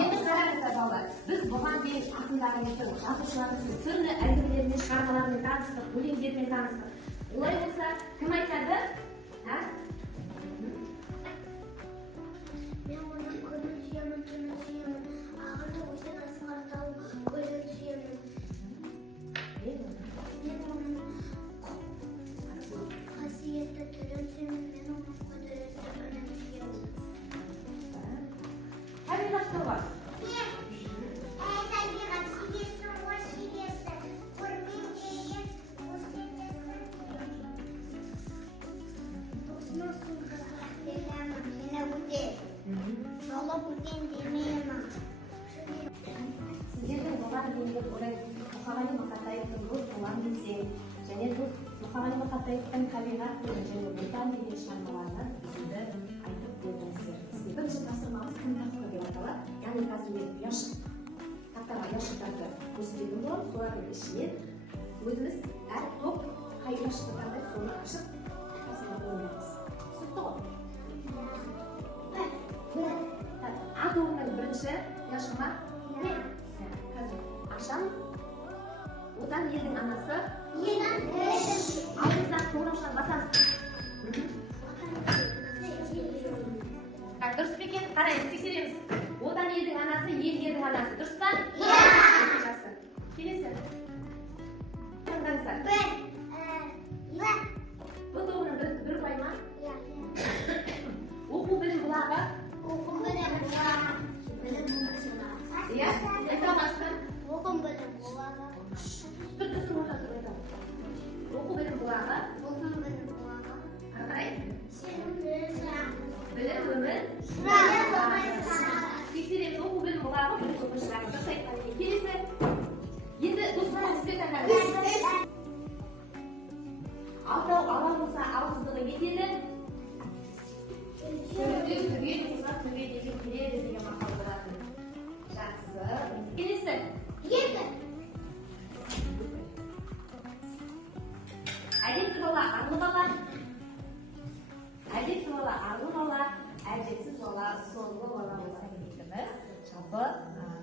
Енді қараңыздар балалар, біз бұған дейін ақындарымыздың, жазушыларымыздың түрлі әңгімелерімен, шығармаларымен таныстық, өлеңдермен таныстық. Олай болса, кім айтады? Мен оның күнін сүйемін, түнін сүйемін, ағынды өзен асқар көлін сүйемін. Мен оның қасиетті түрін сүйемін, мен оның құдіретті үнін сүйемін. Қандай жастар бар? Сіздердің бұған дейінгі орай Мұқағали Мақатаевтың дос болам десең, және Мұқағали Мақатаевтың табиғат және отан деген шығармаларынан сізді айтып бердіңіздер. Сізге бірінші тапсырмамыз күн тақырыбы деп аталады. Яғни қазір мен ұяшық таптарға ұяшықтарды көрсететін боламын. Солардың ішінен өзіміз әр топ қай ұяшықтарды соны ашып тапсырма қоямыз. Түсінікті ғой? А тобының бірінші ұяшығы ма? Қазір ашам. Отан елдің анасы. Алдыңыздан қоңыраушыдан басамыз. Дұрыс па екен? Қараймыз, тексереміз. Отан елдің анасы, ел ердің анасы. Дұрыс па? Жақсы. Келесі. Таңдаңыздар. Бұл тобының бір ұпай ма? Оқу білім бұлағы. Иә? Айта алмасың? Оқу білім бұлағы. Бір түсін орта тұр айтамын. Оқу білім бұлағы. Оқу білім бұлағы. Қарай. Білім өмір. Тексереміз оқу білім бұлағы. Білім өмір шығармыз. Дұрыс айтқан екен. Келесі. Енді достарым сізбен таңдаңыз. Алтау ала болса алсыздығы кетеді. Көрден түген қызға түге деген келеді деген мақал болатын. Жақсы. Келесі. Әдепті бала арлы бала. Әдепті бала арлы бала. Әдепсіз бала сорлы бала болса кететіміз. Жалпы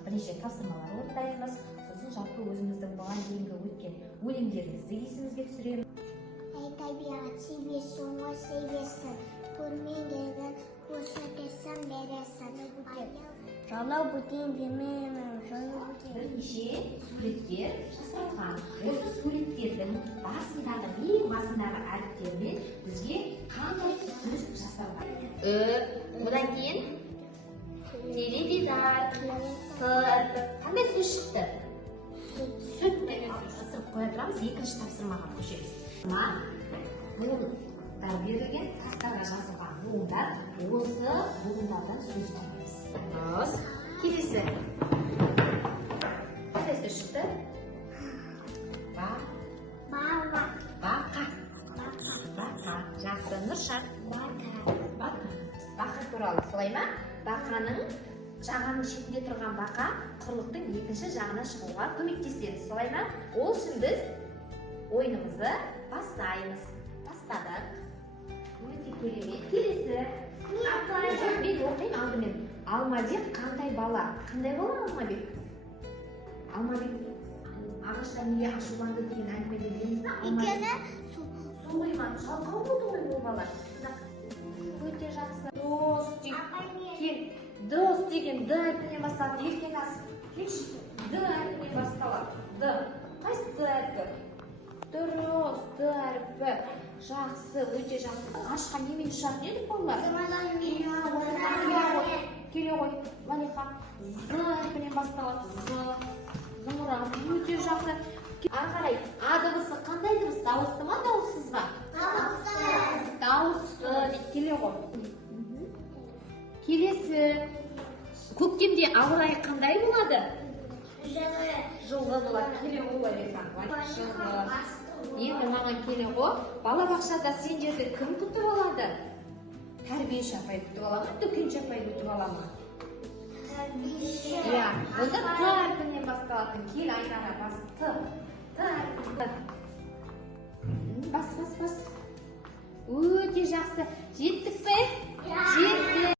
бірнеше тапсырмалар орындаймыз. Сосын жалпы өзіміздің бұған дейінгі өткен өлеңдерімізді есімізге түсіреміз. Табиғат себесін, о себесін, көрмегенін көрсетесің, бересің. Жалау бөтен демеймін, жалау бөтен. Бірнеше суреттер жасалған. Осы суреттердің басындағы, ең басындағы әріптермен бізге қандай сөз жасалған? Бұдан кейін теледидар, қандай сөз шықты? Сүт деген сөз жасырып қоя тұрамыз, екінші тапсырмаға көшеміз. Буындар берілген, тастарға жазылған буындар, осы буындардан сөз қоймыз. Дұрыс. Келесі. Қандай сөз шықты? Бақа. Бақа. Жақсы. Нұршат. Бақа туралы солай ма? Бақаның жағаның шетінде тұрған бақа құрлықтың екінші жағына шығуға көмектеседі. Солай ма? Ол үшін біз ойынымызды бастаймыз. Бастадық. Өте керемет. Келесі. Мен оқимын алдымен. Алмабек қандай бала? Қандай бала Алмабек? Алмабек ағашта неге ашуланды деген әңгімеде білеміз бе? Өйткені солай ма? Жалқау болды ғой бұл бала. Өте жақсы. Дос деген. Дос деген д әрпінен басталады. Еркек асып. Келші. Д әрпінен басталады. Д. Қайсы д әрпі? Дұрыс, д әрпі. Жақсы, өте жақсы. Ашқа немен ұшақ дедік балалар? Келе ғой, Валиха. З әрпінен басталады. Зымыран, өте жақсы. Ары қарай, а дыбысы қандай дыбыс? Дауысты ма, дауыссыз ба? Дауысты дейді, келе ғой. Келесі. Көктемде ауа райы қандай болады? Жылғы болады. Келе ғой, Валиха. Енді маған келе ғой. Балабақшада сендерді кім күтіп алады? Тәрбиеші апай күтіп ала ма? Дүкенші апай күтіп ала ма? Иә, онда т әрпінен басталатын. Кел айнара бас. Т әрпінен. Бас. Өте жақсы. Жеттік пе?